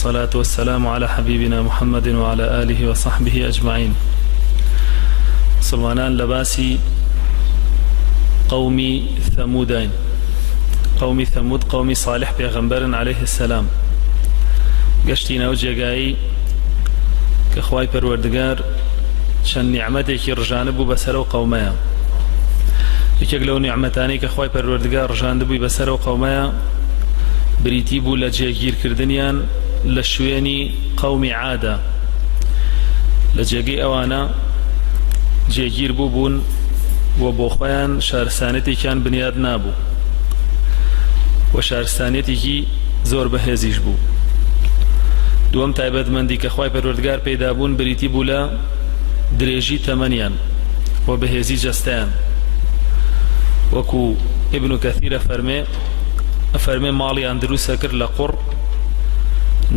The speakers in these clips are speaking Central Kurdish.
والصلاة والسلام على حبيبنا محمد وعلى آله وصحبه أجمعين. مسلمانان لباسي قومي ثمودين، قومي ثمود قومي صالح پیغمبر عليه السلام گشتینا و جێگایی کە خوای پەروەردگار چەند نیعمەتێکی ڕژانە بوو بەسەر و قەومەیە. یەکێک لەو نیعمەتانەی کە خوای پەروەردگار ڕژاندە بووی بەسەر و قەومەیە بریتی بوو لە جێگیرکردنیان لە شوێنی قەومی عادە. لە جێگەی ئەوانە جێگیر بوون و بۆ خۆیان شارستانێتێکیان بنیاد نابوو و شارستانێتێکی زۆر بەهێزیش بوو. دووەم تایبەتمەندی کە خوای پەروەردگار پەیدا بوون بریتی بوو لە درێژی تەمەنیان و بەهێزی جەستەیان. وەکو ئیبن کەثیر ئەفەرمێ ماڵیان دروستە کرد لە قوڕ،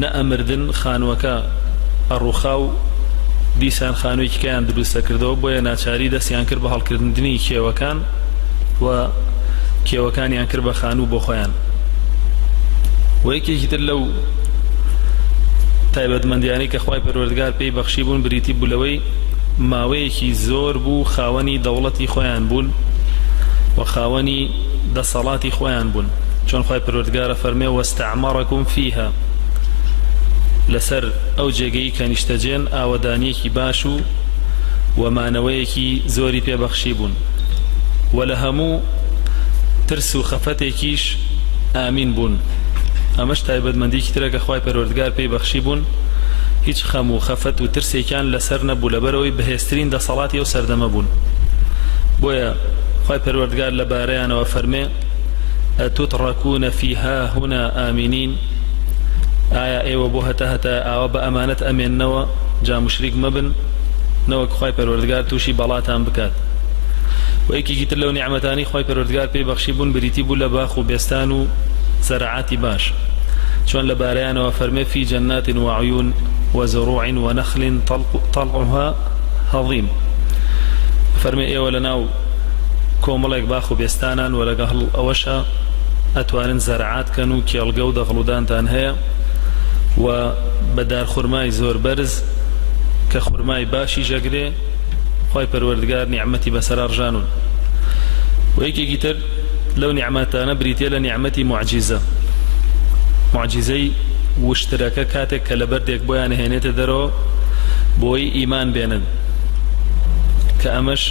نەئەمردن خانووەکە ئەڕووخا و دیسان خانوویەکی کەیان دروستە کردەوە، بۆیە ناچاری دەستیان کرد بە هەڵکردنی کێوەکان و کێوەکانیان کرد بە خانوو بۆ خۆیان. و یەکێکی تر لەو تایبەتمەندیانەی کە خوای پەروەردگار پێی بەخشی بوون بریتی بوو لەوەی ماوەیەکی زۆر بوو خاوەنی دەوڵەتی خۆیان بوون و خاوەنی دەسەڵاتی خۆیان بوون، چۆن خوای پەروەردگارە فەرمێ وەستەعمەڕەکم فیها، لەسەر ئەو جێگەی کە نیشتەجێن ئاوەدانیەکی باش و وەمانەوەیەکی زۆری پێبەخشی بوون و لە هەموو ترس و خەفەتێکیش ئامین بوون. ئەمەش تایبەتمەندیی ترە کە خوای پەروەردگار پێی بەخشی بوون، هیچ خەم و خەفەت و ترسێکیان لەسەر نەبوو لەبەرەوەی بەهێزترین دەسەڵاتی ئەو سەردەمە بوون. بۆیە خوای پەروەردگار لەبارەیانەوە فەرمێ ئەتوتڕەکوونە فیها هونا ئامینین، ئایا ئێوە بۆ هەتا ئاوا بە ئەمانەت ئەمێننەوە جا مشریک مەبن نەوەک خوای پەروەردگار تووشی بەڵاتان بکات. و یەکێکی تر لەو نیعمەتانی خوای پەروەردگار پێی بەخشی بوون بریتی بوو لە باخ و بێستان و زەرعاتی باش، چۆن لەبارەیانەوە فەرمێ فی جەنات وعیون وزروع ونخل طلعها هەضیم، فەرمێ ئێوە لەناو کۆمەڵێک باخ و بێستانان و لەگەڵ ئەوەشە ئەتوانن زەرعات کەن و کێڵگە و دەغڵودانتان هەیە و بەدار خورمای زۆر بەرز کە خورمای باشی ژەگرێ خوای پەروەردگار نیعمەتی بەسەرا ڕژانون. و یەکێکی تر لەو نیعمەتانە بریتێ لە نیعمەتی معجیزە، معجیزەی وشترەکە کاتێک کە لە بەردێک بۆیان هێنێتە دەرەوە بۆی ئیمان بێنن، کە ئەمەش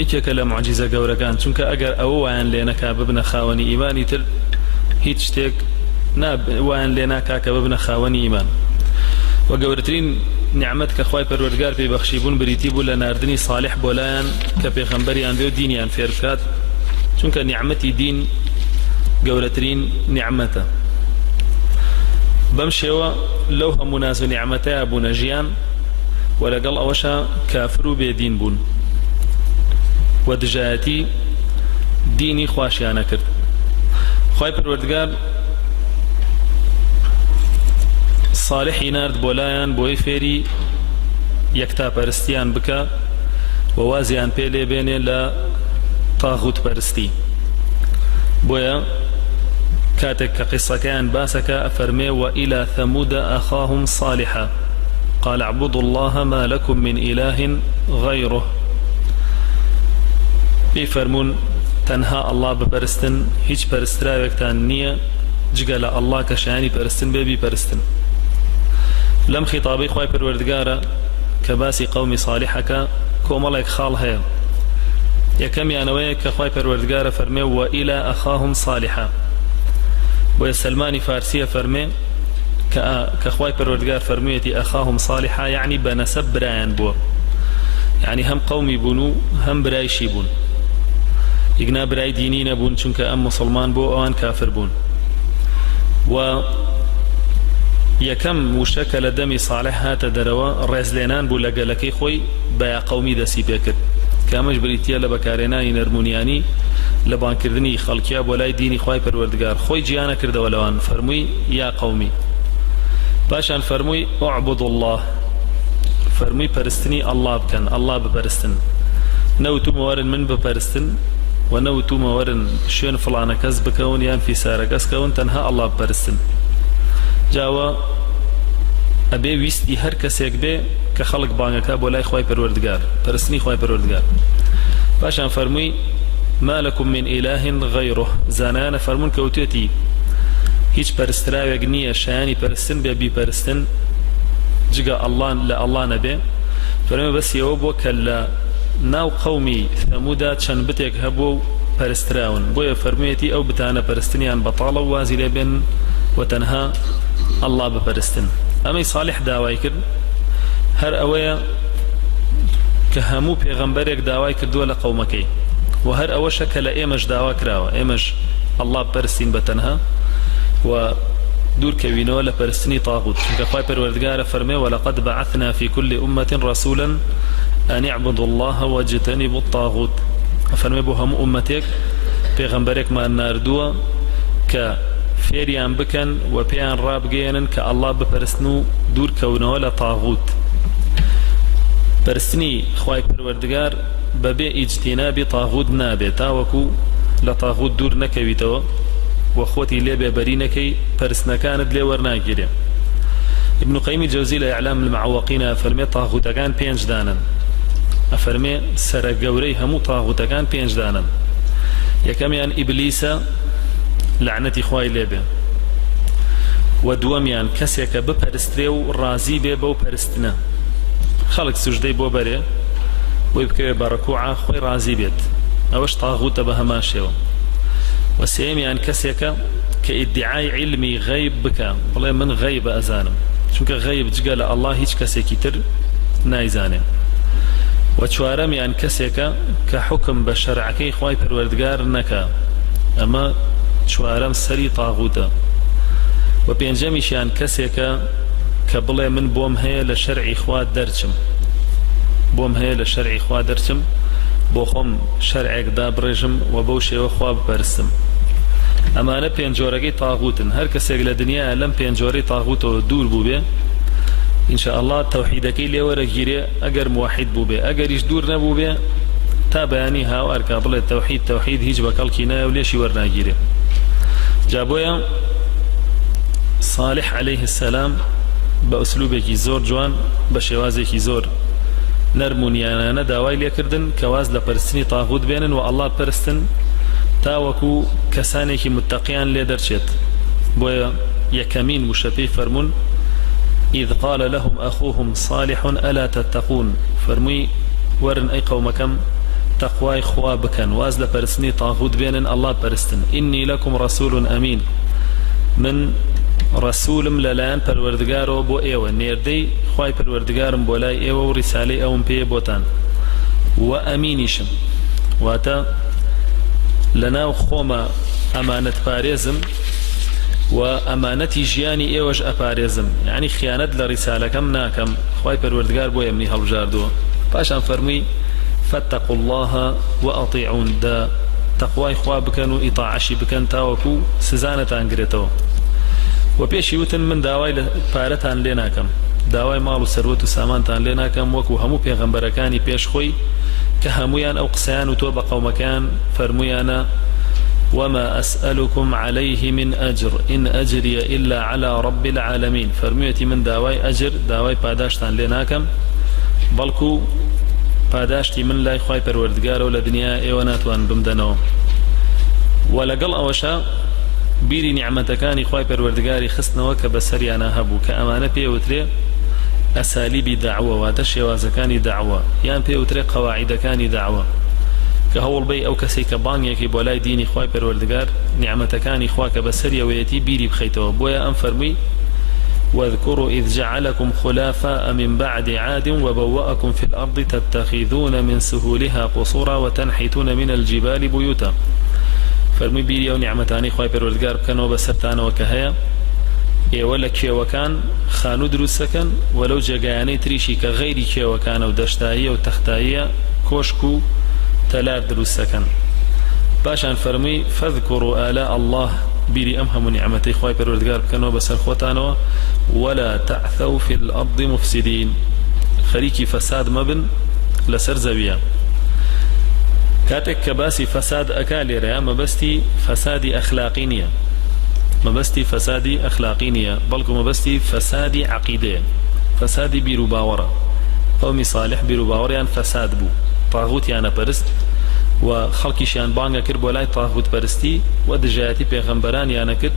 یەکێکە لە معجیزە گەورەکان، چونکە ئەگەر ئەوە وایان لێ نەکا ببنە خاوەنی ئیمانی تر هیچ شتێک وایان لێ ناکا کە ببنە خاوەنی ئیمان. و گەورەترین نیعمەت کە خوای پەروەردگار پێی بەخشی بوون بریتی بوو لە ناردنی صالح بۆ لایەن کە پێغەمبەریان بێ و دینیان فێر بکات، چونکە نیعمەتی دین گەورەترین نیعمەتە. بەم شێوە لەو هەموو ناز و نیعمەتەیە بوونە ژیان و لەگەڵ ئەوەشە کافر و بێدین بوون و دژایەتی دینی خواشیانە کرد. خوای پەروەردگار صالحی نارد بۆ لایەن بۆی فێری یەکتاپەرستیان بکە و وازیان پێ لێ بێنێ لە تاغوت پەرستی. بۆیە کاتێک کە قیسەکەیان باسەکە ئەفەرمێ وإلى ثمود أخاهم صالحا قال اعبدوا الله ما لكم من إله غيره، پێی فەرموون تەنها ئەڵڵا بپەرستن، هیچ پەرستراوێکتان نییە جگە لە ئەڵڵا کە شایانی پەرستن بێ بیپەرستن. لەم خیتابەی خوای پەروەردگارە کە باسی قەومی صالحەکە کۆمەڵێک خاڵ هەیە. یەکەمیانەوەیە کە خوای پەروەردگارە فەرمێ وإلى أخاهم صالحا، بۆیە سلمانی فارسیە فەرمێ کە خوای پەروەردگار فەرموویەتی ئەخاهم صالحا یعنی بەنەسەب برایان بووە، یعنی هەم قەومی بوون و هەم برایشی بوون، ئیگنا برای دینی نەبوون چونکە ئەم مسلمان بۆ ئەوان کافر بوون. و یەکەم وشە کە لە دەمی صالح هاتە دەرەوە ڕێزلێنان بوو لە گەلەکەی خۆی بە یا قەومی دەسی پێکرد، کە ئەمەش بریتیە لە بەکارهێنانی نەرمونیانی لە بانکردنی خەڵکیا بۆ لای دینی خوای پەروەردگار. خۆی جیانە کردەوە لەوان، فەرمووی یا قەومی، پاشان فەرمووی اعبدوا الله، فەرمووی پەرستنی ئەڵڵا بکەن، ئەڵڵا بپەرستن، نەوتومەوەرن من بپەرستن و نەوتومەوەرن شوێن فڵانە کەس بکەون یان فیسارە کەس کەون، تەنها ئەڵڵا بپەرستن. جاوە أبي ويستي هر كسيك بي كخلق بانكا بولاي خواي پروردگار پرستني خواي پروردگار باشان فرمي ما لكم من إله غيره زانانا فرمون كوتيتي هيج پرستراوێک نییە شایانی پەرستن بێ بیپەرستن جگە ئەڵڵان لە ئەڵڵا نەبێ فەرمێ بەسیەوە بۆ کە لە ناو قەومی ثەموودا چەند بتێک هەبوو و پەرستراون بۆیە فەرموویەتی ئەو بتانە پەرستنیان بەتاڵە و وازی لێ بێن و تەنها ئەڵڵا بپەرستن ئەمەی ساڵح داوای کرد هەر ئەوەیە کە هەموو پێغەمبەرێک داوای کردووە لە قەومەکەی و هەر ئەوەشە کە لە ئێمەش داوا کراوە ئێمەش ئەڵڵا بپەرستین بەتەنها و دور كوينو لبرستني طاغوت كخواي پروردگار فرمي ولقد بعثنا في كل أمة رسولا أن اعبدوا الله واجتنبوا الطاغوت فرمي بهم أمتك پیغمبرك ما ناردوا كفيريان بكن وبيان راب جينن كالله بپرستنو دور كونو لطاغوت برستني خواي پروردگار ببي اجتناب طاغوت نابي تاوكو لطاغوت دور نكويتو وخوتي ليبي برينكي برسنا كانت لي ورناجري ابن قيم الجوزي لإعلام المعوقين فرمي طاغوتا كان بينج دانا أفرمي سرقوري همو طاغوتا كان بينج دانا يكميان إبليس لعنتي خواي ليبي ودوميان كسيك بپرستريو رازي بي بو پرستنا خلق سجدي بو بري ويبكي بركوعة خوي رازي بيت اوش طاغوتا بهماشيو وسيمي عن كسيك كادعاء علمي غيب بك والله من غيب أزانم شونك غيب جقال الله هيج كسيكي تر نايزانه وشوارمي عن كسيك كحكم بشرعكي خواي پروردگار نكا أما شوارم سري طاغوتا وبينجميش عن كسيك كبله من بوم هي لشرعي خوات درچم بوم هي لشرعي خوات درچم بوخم شرعك دابرجم وبوشي وخواب برسم اما انا پێنجۆرەکەی طاغوتن هەر کەسێک لە دنیا لەم پێنجۆرەی طاغوتەوە دوور بوو بێ ان شاء الله تەوحیدەکەی لێ وەرەگیرێ ئەگەر موحید بوو بێ ئەگەریش دوور نەبوو بێ تا بەیانی هاوارکە بڵێ تەوحید هیچ بەکەڵکی نایە و لێشی وەرناگیرێ جا بۆیە صالح عليه السلام بە ئوسلوبێکی زۆر جوان بە شێوازێکی زۆر نەرمونیانانە داوای لێکردن کە واز لە پەرستنی طاغوت بێنن و ئەڵڵا پەرستن تاوەکو کەسانێکی متەقیان لێ دەرچێت بۆیە یەکەمین وشەپەی فەرمون إذ قال لهم أخوهم صالح ألا تتقون فرمي ورن أي قومكم تقواي خوا بكن واز لپرستني طاغوت بينن الله پرستن إني لكم رسول أمين من رسولم للان پروردگارو بو ايوه نيردي خواي پروردگارم بولاي ايوه ورسالي اوم بي بوتان وأمينيشم واتا لنا خوما أمانة باريزم وأمانتي جياني إيوش أباريزم يعني خيانة لرسالة كم ناكم خواي پروردگار بو يمني هالجاردو باشان فرمي فاتقوا الله وأطيعون دا تقواي خوا بكن وإطاعشي بكن تاوكو سزانة انقريتو وبيشي وتن من داواي پارتان ليناكم داواي مالو سروت سامانتان ليناكم وكو همو پیغمبركاني پیش خوي كهمويان أو قسيان وتوب قومكان فرميانا وما أسألكم عليه من أجر إن أجري إلا على رب العالمين فرميتي من داواي أجر داواي پاداشتان ليناكم بلكو پاداشتي من لا خواي پروردگار ولا دنيا ايواناتوان بمدنو ولقل أوشا بيري نعمتكاني خواي پروردگاري خستنوا كبسريانا هبو كأمانة بيوتري أساليب دعوة واتشي وازكاني دعوة يان بيوتري قواعدكاني دعوة كهول بي أو كسيك بانيكي بولاي ديني خواي پروردگار نعمتكاني خوا كبسريا ويتي بيري بخيتوا بويا أنفرمي واذكروا إذ جعلكم خلافاء من بعد عاد وبوأكم في الأرض تتخذون من سهولها قصورا وتنحتون من الجبال بيوتا فرمي بيري أو نعمتاني خواي پروردگار بكنوا بسرتانا وكهيا ولا كيوكان خانو دروسكن ولو جگاني تريشي كغير كيوكان ودشتاية وتختاية كوشكو تلار دروسكن باشان فرمي فاذكروا آلاء الله بيري أمهم نعمتي خواي پروردگار بكنوا بسر خوتانوا ولا تعثوا في الأرض مفسدين خريكي فساد مبن لسر زويا كاتك كباسي فساد أكالي ريا مبستي فساد أخلاقينيا مەبەستی فەسادی ئەخلاقی نییە بەڵکو مەبەستی فەسادی عەقیدەیە فەسادی بیر و باوەڕە قەومی صالح بیر و باوەڕیان فەساد بوو تاغوتیانە پەرست و خەڵکیشیان بانگە کرد بۆ لای تاغوت پەرستی و دژایەتی پێغەمبەرانیانە کرد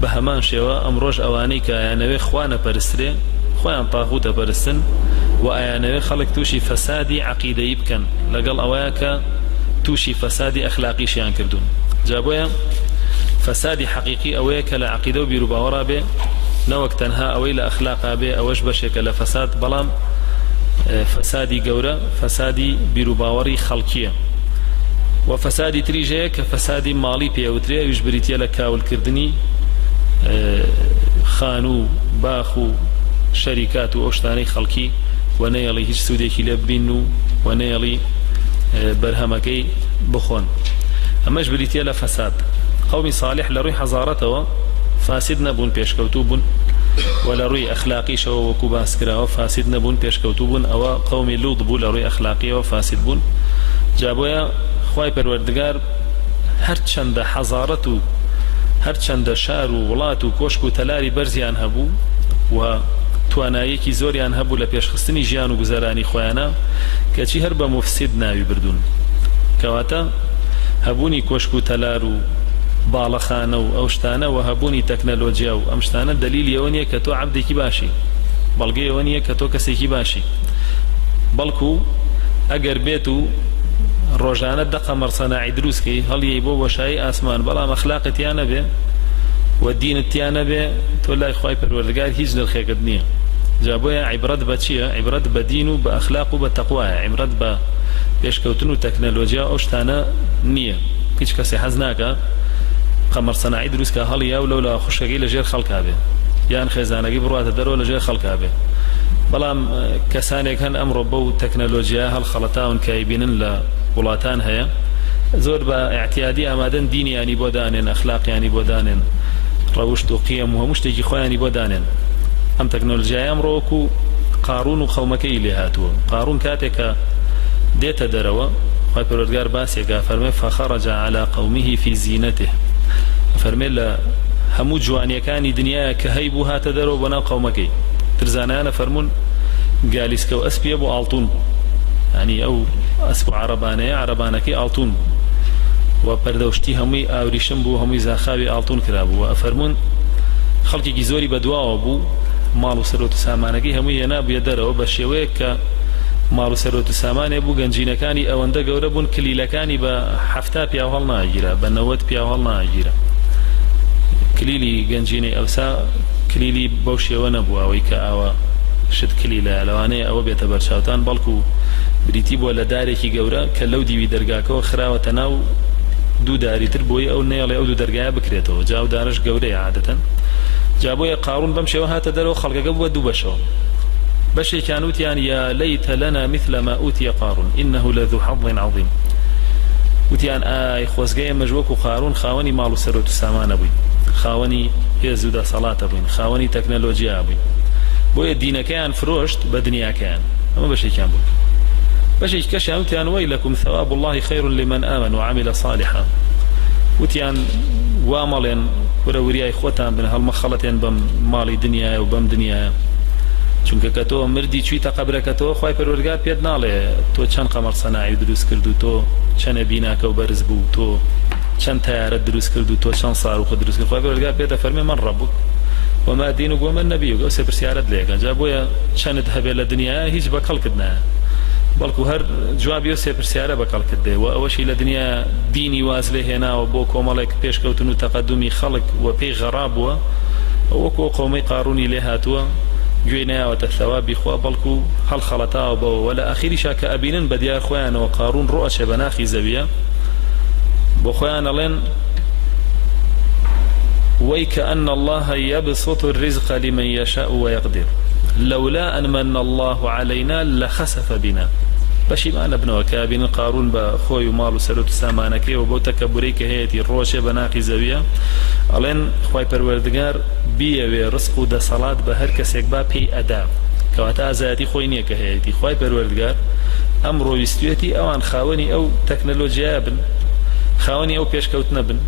بە هەمان شێوە ئەمڕۆژ ئەوانەی کە ئایانەوێ خوا نەپەرسترێ خۆیان تاغوتە پەرستن و ئایانەوێ خەڵک تووشی فەسادی عەقیدەیی بکەن لەگەڵ ئەوەیە کە تووشی فەسادی ئەخلاقیشیان کردوون جا بۆیە فەسادی حەقیقی ئەوەیە کە لە عەقیدە و بیر و باوەڕا بێ نەوەک تەنها ئەوەی لە ئەخلاقا بێ ئەوەش بەشێکە لە فەساد بەڵام فەسادی گەورە فەسادی بیر و باوەڕی خەڵکیە و فەسادی تریش هەیە کە فەسادی ماڵی پێوترێ ئەویش بریتیە لە کاولکردنی خان و باخ و شەریکات و ئەو شتانەی خەڵکی و نەیەڵی هیچ سوودێکی لێ ببین و نەیەڵی بەرهەمەکەی بخۆن ئەمەش بریتیە لە فەساد قەومی صالح لە ڕووی حەزارەتەوە فاسد نەبوون پێشکەوتوو بوون و لە ڕووی ئەخلاقیشەوە وەکو باس کراوە فاسد نەبوون پێشکەوتوو بوون ئەوە قەومی لوط بوو لە ڕووی ئەخلاقیەوە فاسد بوون جا بۆیە خوای پەروەردگار هەر چەندە حەزارەت و هەر چەندە شار و وڵات و کۆشک و تەلاری بەرزیان هەبوو و توانایەکی زۆریان هەبوو لە پێشخستنی ژیان و گوزەرانی خۆیانە کەچی هەر بە مفسید ناوی بردوون کەواتە هەبوونی کۆشک و تەلار و باڵەخانە و ئەو شتانە و هەبوونی تەکنەلۆجیا و ئەم شتانە دلیلی ئەوە نییە کە تۆ عەبدێکی باشی بەڵگەی ئەوە نییە کە تۆ کەسێکی باشی بەڵکو ئەگەر بێت و ڕۆژانە دەقە مەرسەناعی دروستکەی هەڵیەی بۆ وەشایی ئاسمان بەڵام ئەخلاقت یانە بێ و دینت یانە بێ تۆ لای خوای پەروەردگار هیچ نرخێکت نییە جا بۆیە عیبرەت بە چییە عیبرەت بە دین و بە ئەخلاق و بە تەقوایە عیبرەت بە پێشکەوتن و تەکنەلۆجیا ئەو شتانە نییە هیچ کەسێ حەز ناکە قەمەر سەناعی دروستکە هەڵیا و لەولا خوشکەکەی لەژێر خەڵکا بێ یان خێزانەکەی بڕاتە دەرەوە لەژێر خەڵکا بێ بەڵام کەسانێک هەن ئەمڕۆ بەو تەکنەلۆجیا هەڵخەڵەتاون کە ئەیبینن لە وڵاتان هەیە زۆر بە اعتیادی ئامادەن دینیانی بۆ دانێن ئەخلاقیانی بۆ دانێن ڕەوشت و قیەم و هەموو شتێکی خۆیانی بۆ دانێن ئەم تەکنۆلۆژیای ئەمڕۆوەکو قاڕون و خەومەکەی لێ هاتووە قاڕون کاتێکە دێتە دەرەوە خوای پەروەردگار باسێکە فەرمێ فەخەرەجە عەلا قەومیه فی زینەته فەرمێ لە هەموو جوانیەکانی دنیایە کە هەیبوو هاتە دەرەوە بۆ ناو قەومەکەی ترزانایانە فەرمون گالیسکە و ئەسپیە بۆ ئاڵتون ینی ئەو ئەسپ و عەرەبانەکەی ئاڵتون و پەردەوشتی هەمووی ئاوریشم بوو هەمووی زاخاوی ئاڵتون کرابوو و ئەفەرمون خەڵکێکی زۆری بەدواوە بوو ماڵ و سەرۆت و سامانەکەی هەمووی هێنابوویە دەرەوە بە شێوەیە کە ماڵ و سەرۆت و سامانێ بوو گەنجینەکانی ئەوەندە گەورە بوون کلیلەکانی بە 70 پیا هەڵ ناگیرە بە 90 پیا هەڵ ناگیرە کلیلی گەنجینەی ئەوسا کلیلی بەو شێوە نەبوو ئەوەی کە ئاوە شت کلیلە لەوانەیە ئەوە بێتە بەرچاوتان بەڵکو بریتی بۆ لە دارێکی گەورە کە لەو دیوی دەرگاکەوە خراوەتە ناو دوو داری تر بۆی ئەو نێڵێ ئەو دوو دەرگایە بکرێتەوە جاو دارش گەورەیە عادەتەن جا بۆیە قاڕون بەم شێوە هاتە دەرەوە خەڵکەکە بووە دوو بەشەوە بەشێکیان وتیان یا لەیتە لەنا مثل ما ئوتیە قاڕون إنه لذو حظ عظیم وتیان ئای خۆزگەی ئێمەش وەکو قاڕون خاوەنی ماڵ و سەرۆت و سامانە بووین خاوەنی هێز و دەسەڵاتە بووین خاوەنی تەکنەلۆجیا بووین بۆیە دینەکەیان فرۆشت بە دنیاکەیان ئەمە بەشێکیان بوو بەشێکی کەشیان وتیان وەیلەکم ثواب الله خير لمن آمن وعمل صالحا وتیان وا مەڵێن وەرە وریای خۆتان بن هەڵمە خەڵەتێن بەم ماڵی دنیایە و بەم دنیایە چونکە کە تۆ مردی چوویتە قەبرەکەتەوە خوای پەروەردگار پێت ناڵێ تۆ چەند قەمەر سەناعی دروست کرد و تۆ چەند بیناکە و بەرز بوو تۆ چەند تایارەت دروست کرد و تۆ چەند ساروخە دروست کرد خوای پەروەردگار پێتە فەرمێ من ڕەبوک وما دینوک وما نەبیوک ئەو سێ پرسیارەت لێکە جا بۆیە چەند هەبێت لە دنیایە هیچ بەکەڵکت نایە بەڵکو هەر جوابی و سێ پرسیارە بەکەڵکت دێ و ئەوەشی لە دنیا دینی واز لێ هێناوە بۆ کۆمەڵێک پێشکەوتن و تەقەدومی خەڵک و پێی غەڕا بووە وەکو قەومەی قاڕوونی لێ هاتووە گوێی نایەوەتە ثەوابی خوا بەڵکو هەڵخەڵەتاوە بەوە و لە ئاخریشا کە ئەبینن بە دیار خۆیانەوە قاڕوون ڕۆئەچێ بە ناخی زەویە بۆ خۆیان ئەڵێن ويكأن الله يبسط الرزق لمن يشاء ويقدر لولا أن من الله علينا لخسف بنا بەشیمانە بنەوە کە بینن قاڕوون بە خۆی و ماڵ و سەرۆت و سامانەکەیەوە بۆ تەکەبوری کە هەیەی ڕۆژێ بە ناقی زەویە ئەڵێن خوای پەروەردگار بیەوێ ڕزق و دەسەڵات بە هەر کەسێک با پێی ئەدا کەواتە ئازایەتی خۆی نییە کە هەیەی خوای پەروەردگار ئەم ڕۆویستوێتی ئەوان خاوەنی ئەو تەکنەلۆجیایە بن خاوەنی ئەو پێشکەوتنە بن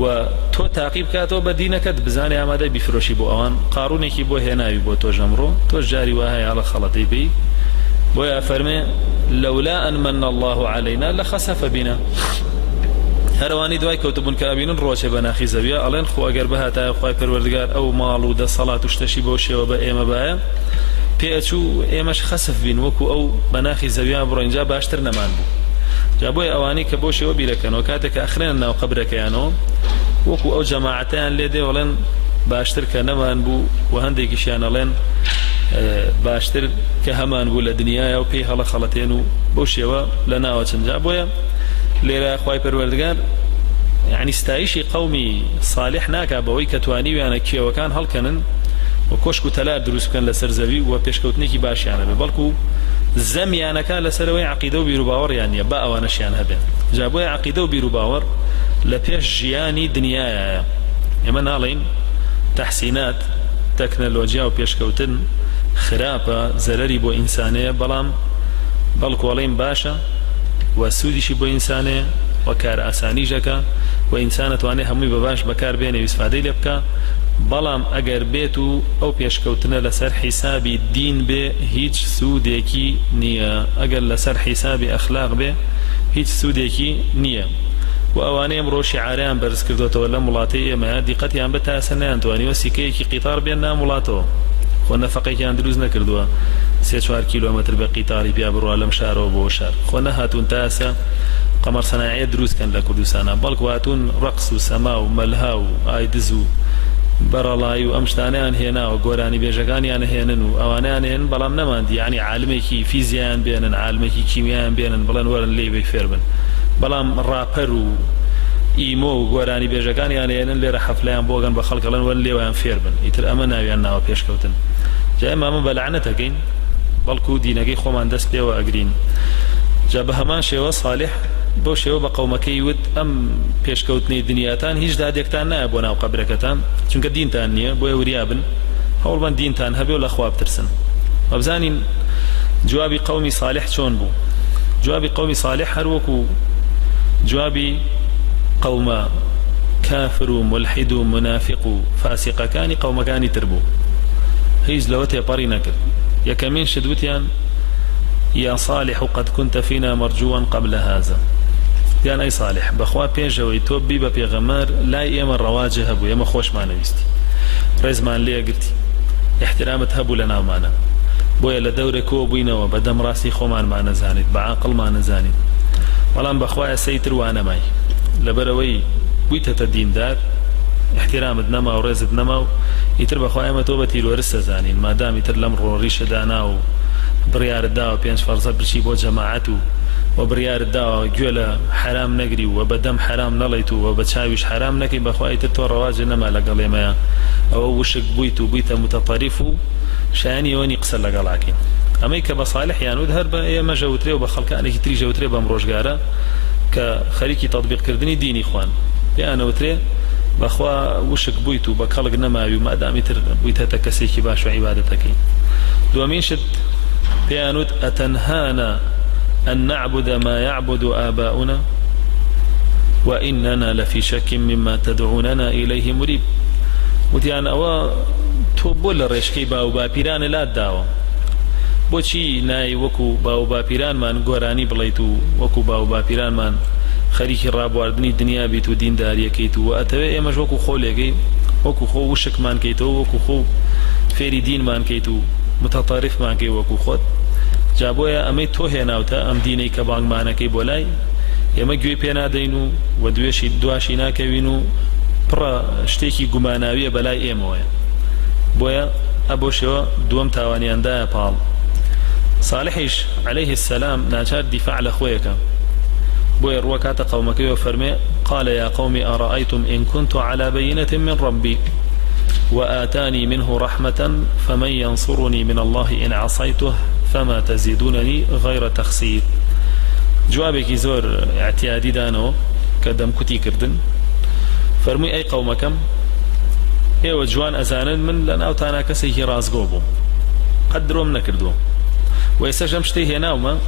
و تۆ تاقیب کاتەوە بە دینەکەت بزانێ ئامادەی بیفرۆشی بۆ ئەوان قارونێکی بۆ هێناوی بۆ تۆ ژەمڕۆ تۆ جاری وهەیە هەڵە خەڵەتەی بی بۆیە فەرمێ لولا أن من الله علينا لخسف بنا هەروانی دوای کەوتبوون کە ئەبینن ڕۆچێ بە ناخی زەویە ئەڵێن خۆ ئەگەر بەهاتایە خوای پەروەردگار ئەو ماڵ و دەسەڵات و شتەشی بۆ شێوە بە ئێمە بایە پێچوو ئێمەش خەسف بین وەکو ئەو بە ناخی زەویان بڕۆ اینجا باشتر نەمان بوو جا بۆیە ئەوانەی کە بۆ شێوە بیرەکەنەوە کاتێک کە ئەخرێنن ناو قەبرەکەیانەوە وەکو ئەو جەماعەتیان لێ دێ وەڵێن باشتر کە نەمان بوو و هەندێکیشیان ئەڵێن باشتر کە هەمان بوو لە دنیاە و پێی هەڵە خەڵەتێن و بۆ شێوە لە ناوە چەندجا بۆیە لێرە خوای پەروەردگار يعني ستایشی قومی صالح ناکا بەوەی کە توانیویانە کێوەکان هەڵکەنن و کۆشک و تەلار دروست بکەن لەسەر زەوی و پێشکەوتنێکی باشیانە بێ بەڵکو زەمیانەکە لەسەرەوەی عەقیدە و بیر و باوەڕیان نییە با ئەوانەشیان هەبێن جا بۆیە عەقیدە و بیر و باوەڕ لە پێش ژیانی دنیایە ئێمە ناڵێن تەحسینات تەکنەلۆجیا و پێشکەوتن خراپە زەرەری بۆ ئینسانەیە بەڵام بەڵکۆڵین باشە و سوودیشی بۆ ئینسانەیە و کار ئاسانیژەکە و ئینسانە توانێت هەمووی بە باش بەکار بێنێ ویسفادەی لێ بکە بەڵام ئەگەر بێت و ئەو پێشکەوتنە لەسەر حیسابی دین بێ هیچ سوودێکی نییە ئەگەر لەسەر حیسابی ئەخلاق بێ هیچ سوودێکی نییە و ئەوانەیە ئەمڕۆ شیعاریان بەرز کردوتەوە لە وڵاتی ئێمە دیقەتیان بە تاسە نەیانتوانیوە سیکەیەکی قیتار بێن نام وڵاتەوە خۆ نەفەقێکیان دروست نەکردووە 3-4 کیلۆمەتر بە قیتاری پیا بڕوە لەم شارەوە بۆ شار خۆ نەهاتوون تاسە قەمەر سەناعیە دروستکەن لە کوردستانە بەڵکو هاتوون ڕەقس و سەما و مەلها و ئایدز و بەرەڵای و ئەم شتانیان هێناوە گۆرانی بێژەکانیان هێنن و ئەوانیان هێنن بەڵام نەماندی یعنی عالمێکی فیزیان بێنن عالمێکی کیمیان بێنن بڵێن وەرن لێوەی فێر بن بەڵام ڕاپەر و ئیمۆ و گۆرانی بێژەکانیان هێنن لێرە حەفلەیان بۆگەن بە خەڵکەڵەن وەرن لێوەیان فێر بن ئیتر ئەمە ناویان ناوە پێشکەوتن جا ئێمە بە لەعنەتەکەین بەڵکو دینەکەی خۆمان دەست پێوە ئەگرین جا بە هەمان شێوە صالح بۆ شێوە بە قەومەکەی وت ئەم پێشکەوتنی دنیاتان هیچ دادێکتان نایە بۆ ناو قەبرەکەتان چونکە دینتان نییە بۆیە وریابن هەوڵبەن دینتان هەبێ و لە خوا بترسن وەبزانین جوابی قەومی صالح چۆن بوو جوابی قەومی صالح هەر وەکو جوابی قەومە کافر و ملحد و منافق و فاسقەکانی قەومەکانی تر بوو هیچ لەوە تێپەڕی نەکرد یەکەمین شتوتیان يا صالح قد كنت فينا مرجوا قبل هذا يعني أي صالح بخوا بيجوي توبي ببيغمار لا يما رواجه هبو يما خوش ما نويستي رزمان ليه قلتي احترامت هبو لنا معنا بويا لدورة كو بينا وبدم راسي خومان ما نزانيت بعاقل ما نزانيت ولان بخوا سيتر وانا معي لبروي بويته تدين دار احترامت نما ورزت نما يتر بخوا اما توبتي الورسة زانين ما دام يتر لمر ريش داناو بڕیار داوە 5 فەرزە برچی بۆ جەماعەت و بڕیار داوە گوێ لە حرام نەگری و بە دەم حرام نەڵیت و بە چاویش حرام نەکەی بەخوای تر تۆ ڕەواجە نەما لەگەڵ ئێمەیە ئەوە وشک بوویت و بوویتە متەطەریف و شایانی ئەوەنی قسە لەگەڵاکەین ئەمەی کە بە صالح یانود هەر بە ئێمە ژەوترێ و بە خەڵکانێکی تری ژەوترێ بەم ڕۆژگارە کە خەریکی تەطبیقکردنی دینی خوان پێیانەوترێ بەخوا وشک بوویت و بە کەڵک نەماوی و مادامی تر بوویتەتە کەسێکی باش و عیبادەتەکەی دووەمین شت بيانود أتنهانا أن نعبد ما يعبد آباؤنا وإننا لفي شك مما تدعوننا إليه مريب وتيان أوا توبول رشكي باو باپیران لا داوا بوچی نای وکو باو باپیران من گورانی بلیتو وکو باو باپیران من خەریکی ڕابواردنی دنیا بیت و دینداریەکەیت و ئەتەوێ ئێمەش وەکو خۆلێگەی وەکو خۆ وشکمان کەیتەوە وەکو خۆ فێری دینمان کەیت و متەطەریفمان کەی وەکو خۆت جا بۆیە ئەمەی تۆ هێناوتە ئەم دینەی کە بانگمانەکەی بۆ لای ئێمە گوێی پێ نادەین و دواشی ناکەوین و پڕە شتێکی گوماناویە بەلای ئێمەوەیە بۆیە ئەبۆ شێوە دووەم تاوانیاندایە پاڵ صالحیش عليه السلام ناچار دیفاع لە خۆیەکە بۆیە ڕوەکاتە قەومەکەی و فەرمێ قال يا قوم أرأيتم إن كنت على بينة من ربي وآتاني منه رحمة فمن ينصرني من الله إن عصيته فما تزيدونني غير تخسير جوابك زور اعتيادي دانو كدم كتي كردن فرمي أي قومكم ايوه جوان أزانن من لأن أوتانا كسيه رازقوبو قدروم نكردو ويسجم شتي هناوما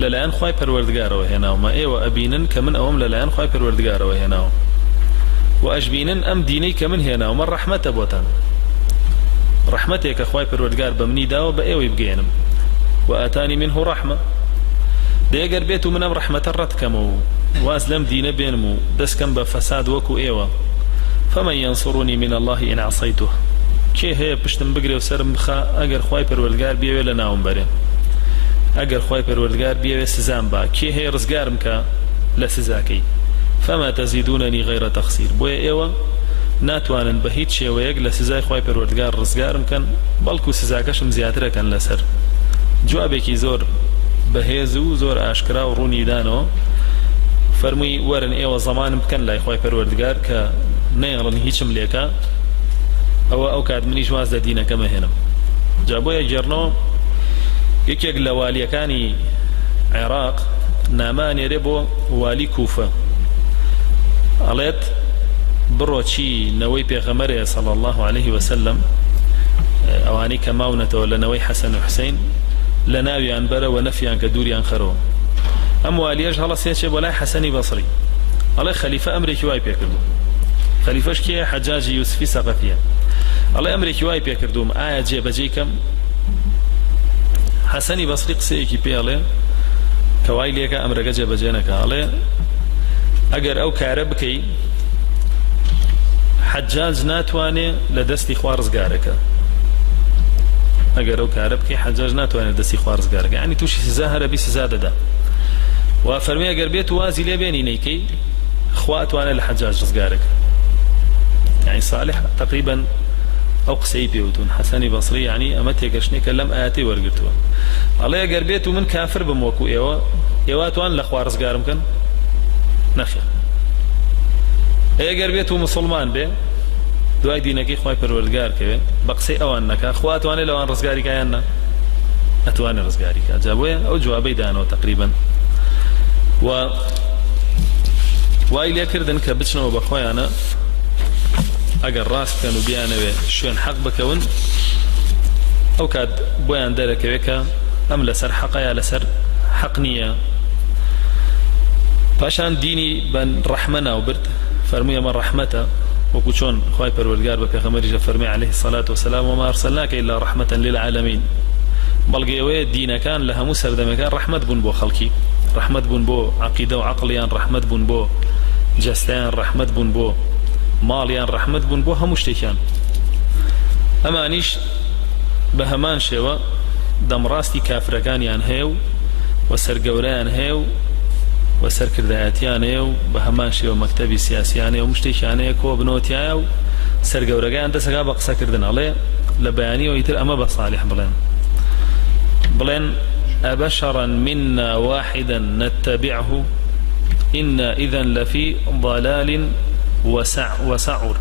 لەلایەن خوای پەروەردگارەوە هێناومە ئێوە ئەبینن کە من ئەوم لەلایەن خوای پەروەردگارەوە هێناوە وأجبينن أم ديني كمن هنا ومن رحمة بوتان رحمتك أخوي پروردگار بمني داو بأيوي بقينم وآتاني منه رحمة ديگر بيتو منم رحمة الرتكمو وازلم دين بينمو دسكم بفساد وكو ايوه فمن ينصرني من الله إن عصيته كي هي بشتم بقري وسرم بخا أجر خواي پروردگار بيوي لناوم برين أجر خواي پروردگار بيوي سزام با كي هي رزقار مكا لسزاكي فما تزيدونني غير تخسير بويا ايوه ناتوانن بهيت شيويق لسزاي خواي پروردگار رزقار مكان بلكو سزاكشم زيادره كان لسر جوابكي زور بهيزو زور آشكرا وروني دانو فرمي ورن ايوه زمان بكن لا خواي پروردگار ك نيغرن هيچم ليكا او كاد مني جواز دينا كما هنا جابوا يجرنو يكيق لوالي كاني عراق ناماني ربو والي كوفة عليت بروتشي نوي بيغمري صلى الله عليه وسلم اواني كماونة ولا نوي حسن وحسين لناوي عن برا ونفي عن كدوري عن خرو ام والي هلا سيتشب ولا حسني بصري على خليفة امريكي واي بيكردو خليفة شكي حجاج يوسفي ثقفية على امريكي واي بيكردوم آية جيب جيكم حسني بصري قسيكي بيالي كواي ليك امرك جيب جينك على اگر او كاربكي حجاج ناتواني لدستي خوارزقارك اگر او كاربكي حجاج ناتواني لدستي خوارزقارك يعني توشي سزاهر بي سزادة دا وفرمي اگر بيت وازي لبيني نيكي خوات وانا لحجاج رزقارك يعني صالح تقريبا او قسي بيوتون حسني بصري يعني امتي قرشني كلم آتي ورقرتوا الله اگر بيتو من كافر بموكو ايوات وان لخوارزقارم كان نخيا اگر بيتو مسلمان بي دواي دينكي خواي پروردگار كبه بقسي اوان نكا خوات وانا لوان رزقاري كايانا اتواني رزقاري كا جابويا او جوابي دانو تقريبا واي ليا كردن كبتشنو بخوايانا اگر راست كانوا بيانا شوين حق بكون او كاد بويان دارك بيكا ام لسر حقا يا لسر حقنية فاشان ديني بن رحمنا وبرت فرمي من رحمته وكوشون خواي پروردگار بپیغمبر فرمي عليه الصلاة والسلام وما أرسلناك إلا رحمة للعالمين بلغيوه دين كان لها مسردم كان رحمة بن بو خلقي رحمة بن بو عقيدة وعقليان رحمة بن بو جستان رحمة بن بو ماليان رحمة بن بو همشتكان أما نيش بهمان شوا دمراستي كافركان يان هيو وسرقوران هيو وسركردایەتیان هەیە و بە هەمان شێوە مەکتەبی سیاسیان هەیە و شتێکیان هەیە کۆ بنەوەتیایە و سەرگەورەکەیان دەسەکا بە قسەکردن ئەڵێ لە بەیانیەوە ئیتر ئەمە بە صالح بڵێن أبشرا منا واحدا نتبعه إنا إذا لفي ضلال وسعر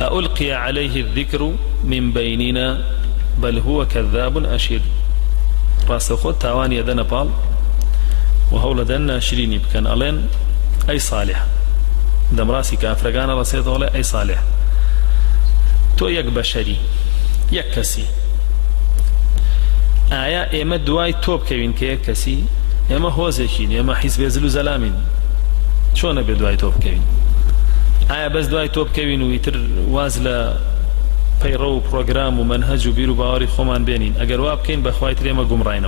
ألقي عليه الذكر من بيننا بل هو كذاب أشير راس خود تاوان يدنا بال وهول دنا شريني بكن ألين أي صالح دم راسي كافرقان رسيت ولا أي صالح تو يك بشري يك كسي آية إما دواي توب كوين كي كسي إما هوزكين إما حزب يزلو زلامين شون بدواي توب كوين آية بس دواي توب كوين ويتر وازل بيرو بروجرام ومنهج وبيرو باوري خومان بينين أجر وابكين بخواي تريما قمراين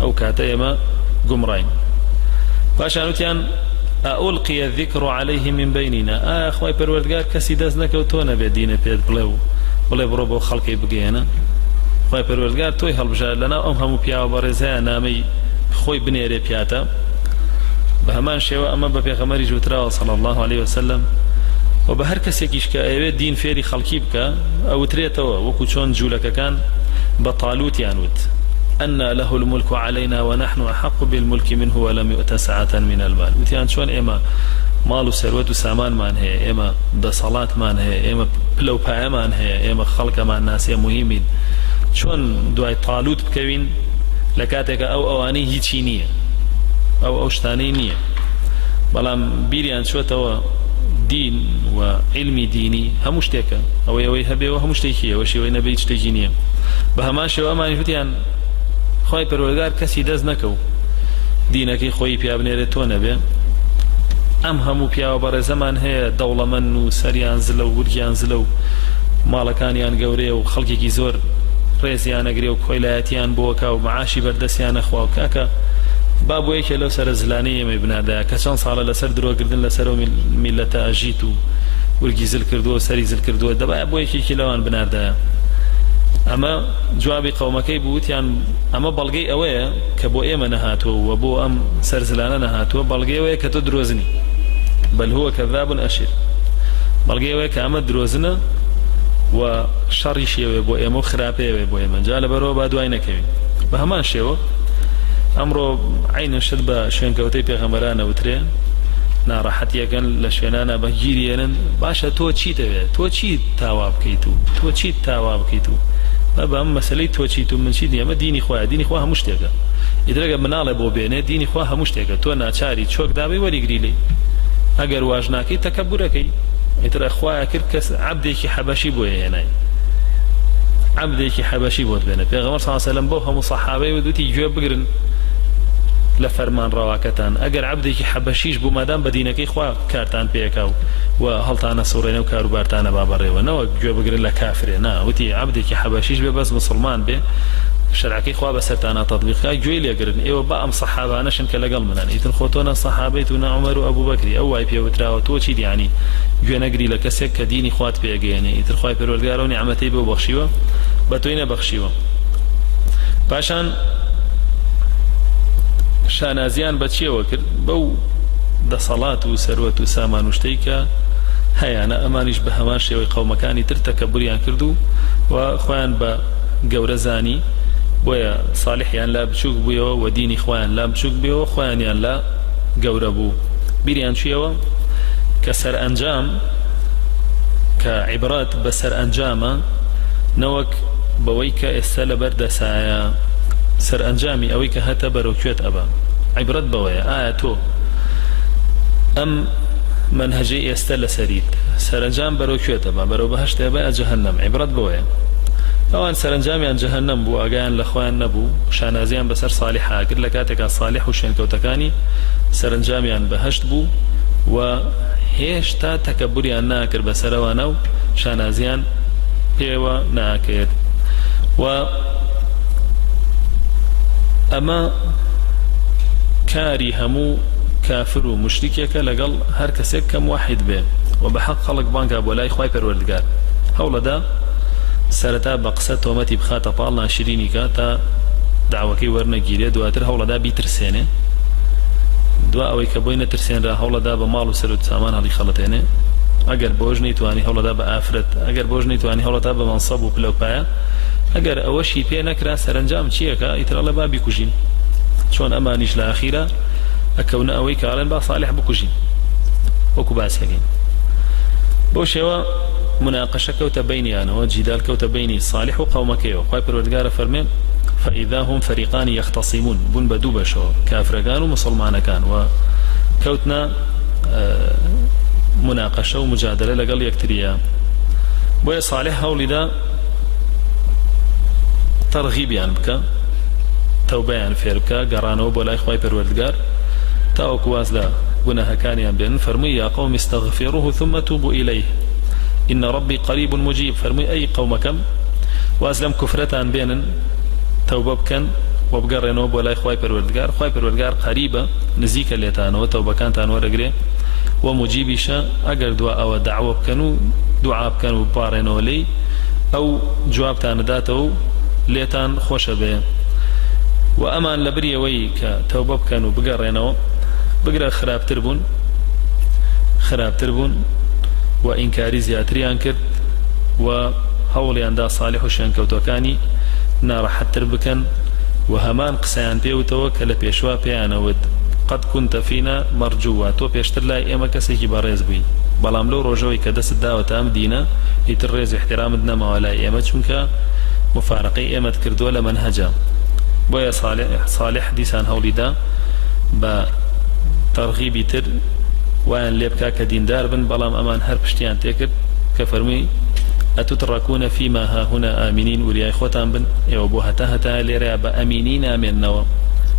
أو كاتا إما قمراين فاشانوتيان ألقي الذكر عليه من بيننا أخوي پروردگار كسي دزنك وتونا بدينه بيد بلو ولا بربو خلقي بقينا أخوي پروردگار توي هلبجار لنا هم بياو برزها نامي خوي بنيري بياتا بهمان شيوا أما بپیغمبر جوترا صلى الله عليه وسلم وبهر كسي كيش كايوه دين فيري خلقي بكا أو تريتوا وكو چون جولك كان بطالوت يانوت أن له الملك علينا ونحن أحق بالملك منه ولم يؤت سعة من المال وتيان شون إما مال وثروت وسامان مان هي إما بصلات مان هي إما بلو باي مان هي إما خلق مان ناس مهمين شون دواي طالوت بكوين لكاتك أو أواني هيجي نية أو أوشتاني نية بلام بيريان شو توا دين وعلمي ديني همشتكا أو يوي هبي وهمشتكية وشي نبي تشتكينية بهمان شو أما يفتيان خوي پروردگار کسی دز نکو دینکی خوی پیا بنیره تو نبی ئەم هەموو پیاوە بەڕێزەمان هەیە دەوڵەمەند و سەریان زلە و ورگیان زلە و ماڵەکانیان گەورەیە و خەڵکێکی زۆر ڕێزیان ئەگرێ و کۆیلایەتیان بۆکە و معاشی بەردەستیان نەخوا و کاکە با بۆ یەکێ لەو سەرە زلانەی ئێمەی بنادایە کە چەند ساڵە لەسەر درۆگردن لەسەر و میلەتە ئەژیت و ورگی زل کردووە و سەری زل کردووە دەبایە بۆ یەکێکی لەوان بناردایە ئەمە جوابی قەومەکەی بووتیان ئەمە بەڵگەی ئەوەیە کە بۆ ئێمە نەهاتووە و بۆ ئەم سەرزلانە نەهاتووە بەڵگەی ئەوەیە کە تۆ درۆزنی بەل هو کەذاب ئەشر بەڵگەی ئەوەیە کە ئەمە درۆزنە و شەڕی شێوێ بۆ ئێمە و خراپەیەوێ بۆ ئێمە جا لەبەرەوە با دوای نەکەوین بە هەمان شێوە ئەمڕۆ عینە شت بە شوێنکەوتەی پێغەمبەرانە وترێ ناڕەحەتیەکەن لە شوێنانە بەگیریێنن باشە تۆ چیتەوێت تۆ چیت تاوا بکەیت و تۆ چیت تاوا بکەیت و بە ئەم مەسەلەی تۆ چیت و من چیت ئەمە دینی خۆیە دینی خوا هەموو شتێکە ئیترەگە مناڵێ بۆ بێنێ دینی خوا هەموو شتێکە تۆ ناچاری چۆک دابێ وەریگری لێ ئەگەر واژ ناکەی تەکەبورەکەی ئیترە خوایە کرد کەس عەبدێکی حەبەشی بۆ هێنای عەبدێکی حەبەشی بۆت بێنە پێغەمبەر صلی الله علیه و سلم بۆ هەموو سەحابەی وتی گوێ بگرن لە فەرمان ڕەواکەتان ئەگەر عەبدێکی حەبەشیش بوو مادام بە دینەکەی خوا کارتان پێکا و هەڵتانە سوڕێنە و کاروبارتانە بابەڕێوە نەوە گوێ بگرن لە کافرێ نا وتی عەبدێکی حەبەشیش بێ بەس مسلمان بێ شەرعەکەی خوا بەسەرتانە تەطبیقکە گوێی لێگرن ئێوە بە ئەم سەحابانەشن کە لەگەڵ منن ئیتر خۆتۆنە سەحابەیت و عومەر و ئەبوو بەکری ئەو وای پێوتراوە تۆ چیت یعنی گوێ نەگری لە کەسێک کە دینی خوات پێگەێنێ ئیتر خوای پەروەردگار و نیعمەتەی بۆ بەخشیوە بە تۆی نەبەخشیوە پاشان شانازیان بە چیەوە کرد بەو دەسەڵات و سەروەت و سامان و شتەی کە هەیەنە ئەمانیش بە هەمان شێوەی قەومەکانی تر تەکەبوریان کرد و خۆیان بە گەورە زانی بۆیە ساڵحیان لا بچووک بوویەوە و دینی خۆیان لا بچووک بێەوە خۆیانیان لا گەورە بوو بیریان چیەوە کە سەرئەنجام کە عیبرەت بە سەرئەنجامە نەوەک بەوەی کە ئێستا لەبەر دەسایە سەرئەنجامی ئەوەی کە هەتە بەرەوکوێت ئەبە عیبرەت بەوەیە ئایا تۆ ئەم منهەجەی ئێستا لەسەریت سەرئەنجام بەرەوکوێت ئەبە بەرەو بەهەشت ئەبە جەهەنەم عیبرەت بەوەیە ئەوان سەرنجامیان جەهەنەم بوو ئاگایان لە خۆیان نەبوو شانازیان بەسەر ساڵحا کرد لە کاتێکا ساڵح و شوێنکەوتەکانی سەرنجامیان بەهەشت بوو و هێشتا تەکەبوریان ناکرد بەسەرەوانە و شانازیان پێوە ناکرد و ئەمە کاری هەموو کافر و مشریکێکە لەگەڵ هەر کەسێک کە موحید بێ و بە حەق خەڵک بانگا بۆ لای خوای پەروەردگار هەوڵەدا سەرەتا بە قسە تۆمەتی بخاتە پاڵ ناشرینی کە تا داوەکەی وەرنەگیرێ دواتر هەوڵەدا بیترسێنێ دوا ئەوەی کە بۆی نەترسێنرا هەوڵەدا بە ماڵ و سەرۆت سامان هەڵی خەڵەتێنێ ئەگەر بۆژ نەیتوانی هەوڵەدا بە ئافرەت ئەگەر بۆژ نەیتوانی هەوڵەدا بە مەنسەب و پلەپایە ئەگەر ئەوەشی پێ نەکرا سەرنجام چیەکە ئیترەڵە با بیکوژین چۆن ئەمانیش لە ئاخیرە ئەکەونە ئەوەی کاڵێن با صالح بکوژین وەکو باسەکەین بۆ شێوە مناقشة كوت بينيانه وجدال كوت بيني صالح وقومك وخاي پروردگار فرمي فإذا هم فريقان يختصمون بن بدوبة شو كافر كان ومسلمان كان وكوتنا مناقشة ومجادلة لقل يكتريا بوي صالح هولدا ترغيب يعني بك توبة يعني فيربك قرانو بولا إخوة پروردگار تاوكو وازلا قناها كان ينبين فرمي يا قوم استغفروه ثم توبوا إليه إن ربي قريب مجيب فرمي أي قومكم وأسلم كفرتان بينن توبة بكن وبقرنوا بولا إخوة پروردگار إخوة پروردگار قريبة نزيك الليتانو توبة كان تانو رقري ومجيبشا أقر دعاء أو دعوة بكنوا دعاء بكنوا بارنوا لي أو جواب تانداتو ليتان خوش به وأمان لبري ويك توبة بكنوا بقرنوا بقرا خراب تربون وإنكاري زياتريان كرد وهوليان دا صالح وشانكوتوكاني نار حتى بكن وهمان قسيان بيوتو كلا بيشوا بيانود قد كنت فينا مرجوا تو بيشتر لا إما كسيكي باريز بي بلام لو رجوي كدس الدعوة تام دينا يتريز احترام الدنما ولا إما چونك مفارقي إما تكردو ولا منهجا بويا صالح ديسان هولي دا با ترغيبي تر وان ليبكا كدين دار بن بلام أمان هر پشتيان تكر كفرمي أتتركون فيما ها هنا آمنين وريا إخوتان بن يوبو هتا ليريا بأمينين آمن نوا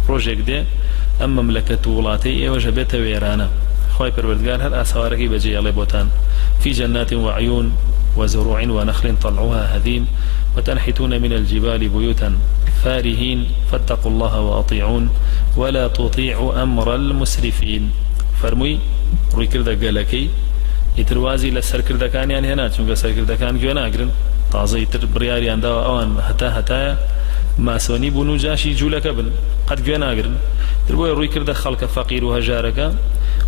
بروجيك دي أم مملكة ولاتي وجبت ويرانا خواهي پروردگار هر آسواركي بجي علي بوتان في جنات وعيون وزروع ونخل طلعها هذيم وتنحتون من الجبال بيوتا فارهين فاتقوا الله وأطيعون ولا تطيعوا أمر المسرفين فرمي روي كرده قالكي يتروازي لسر كرده كان يعني هنا چونك سر كرده كان جوانا اقرن تازه يتر برياري عندها اوان هتا ما سوني بونو جاشي جولك بن قد جوانا اقرن تربوي روي كرده خلق فقير وهجارك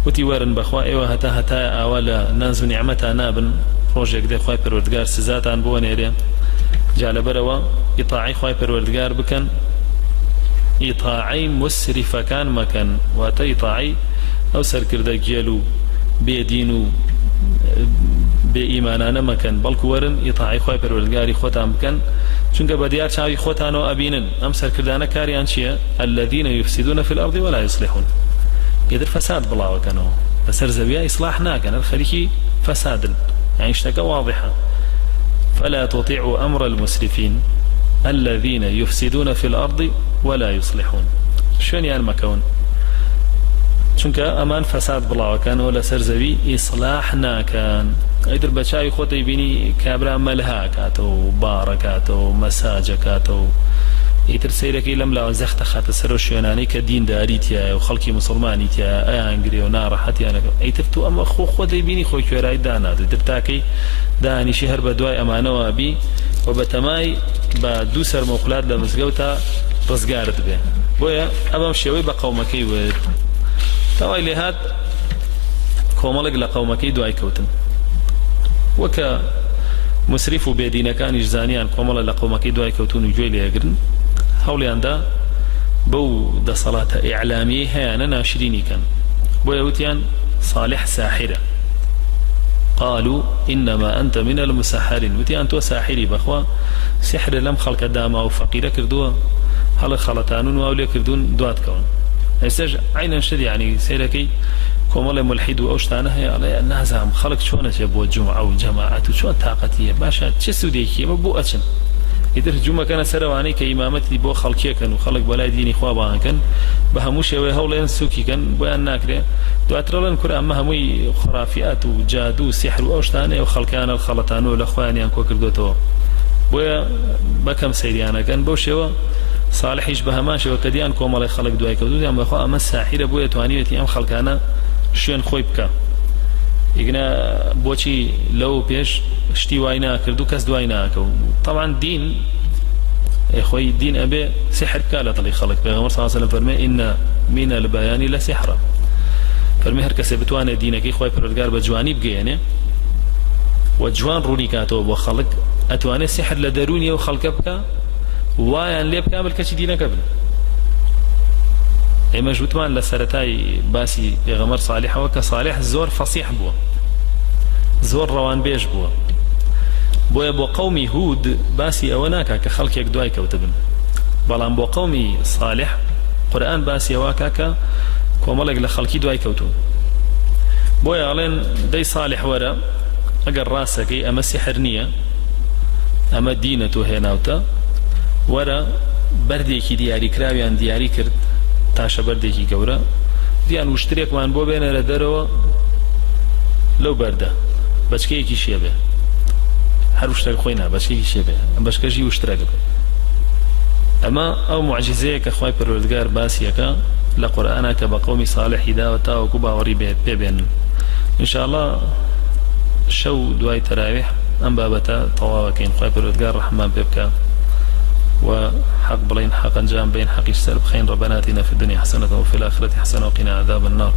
وتيوارن بخوا ايوه هتا اولا ناز نعمتها نابن روجك دي خواهي پروردگار سزاتان بوان ايريا جعل بروا إطاعي خواهي پروردگار بكن إطاعي مسرف كان مكان واتا إطاعي أو سر كرده جيلو بيدينو بإيمانانا مكان بلكو ورن إطاعي خواهي پروردگاري خوتان بكن چونك بديار شاوي خوتانو أبينن أم سر كردانا كاريان شيا الذين يفسدون في الأرض ولا يصلحون يدر فساد بلاوة كانوا بسر زبيا إصلاحنا كان الخليكي فساد يعني اشتكى واضحة فلا تطيعوا أمر المسرفين الذين يفسدون في الأرض ولا يصلحون شون يعني مكون چونك أمان فساد بلاوة كان ولا سرزوي إصلاحنا كان أيدر بچاي خوتي بيني كابرا ملها كاتو باركاتو مساجكاتو يتر سيركي لم لا زخت خات سرو شيناني كدين داريتيا وخلقي مسلمانيتيا اي انغري ونارحتي انا ايتر تو اما خوتي بيني خو كراي دانا درتاكي داني شهر بدواي امانه وابي وبتماي بدو سر مقلاد لمزغوتا رزقارت به بويا ابام شوي بقومكي و توي لهاد كوملق لقومكي دواي كوتن وك مسرف بيدينا كان جزانيان كومل لقومكي دواي كوتون جويل يقرن هولي عندا بو دا صلاة إعلامية هي أنا ناشريني كان بو يوتيان صالح ساحرة قالوا إنما أنت من المسحرين وتيان تو ساحري بخوا سحر لم خلق داما أو فقيرة كردوا هل خلطانون وأولي كردون دوات كون يستج عينا شد يعني سيركي كومل ملحد وأوشتانه هي على النازام خلق شون جابوا الجمعة وجماعات وشون طاقتية باشا تشسو ديكي مبو أتشن يدر جمعة كان سرواني كإمامتي بو خلقية كان وخلق بلا ديني خوابان كان بهموش هولين سوكي كان بيان ناكري دو أترلن كرة أما هموي خرافيات وجادو سحر وأوشتانه وخلقان الخلطان والأخواني أنكو كردوتو بويا بكم سيريانا كان بوشيوا صالح يشبه ماشي وكديان كومالي خلق دواي كودو أما أخوة أما الساحرة بويا توانيتي أم خلقانا شوين خويبكا يقنا بوشي لو بيش شتي واينا كردو كاس دواينا كو طبعا دين اخوي دين ابي سحر كاله طلي خلق بيغمر صلى الله عليه وسلم فرمي ان من البيان لسحر فرمي هر كسي بتوانا دينك اخوي پروردگار بجواني بگينه وجوان روني كاتو بو خلق اتواني سحر لدروني وخلق بك ويان ليب كامل كشي دينك قبل اي مجوتمان لسرتاي باسي بيغمر صالح وكصالح زور فصيح بو زور روان بيش بو بويا بو قومي هود باسي اوناكا كخلق يك دواي كوتبن بلان بو قومي صالح قرآن باسي اواكاكا كوملق لخلقي دواي كوتو بويا علين دي صالح ورا اقر راسكي اما سحرنية اما دينتو هناوتا ورا برديكي دياري كراويان دياري كرد تاشا برديكي قورا ديان وشتريك وان بو بين ردروا لو برده بچكيكي شيبه هر وشترك خوينا بچكيكي شيبه بچكجي وشترك اما او معجزه كخواي پروردگار باسيكا لقرانك بقوم صالح داوتا وكبا وري بين ان شاء الله شو دواي تراويح ام بابتا طواوكين خواي پروردگار رحمان بيبكا وحق بلين حقا جام بين حق السلب خين ربنا اتنا في الدنيا حسنة وفي الآخرة حسنة وقنا عذاب النار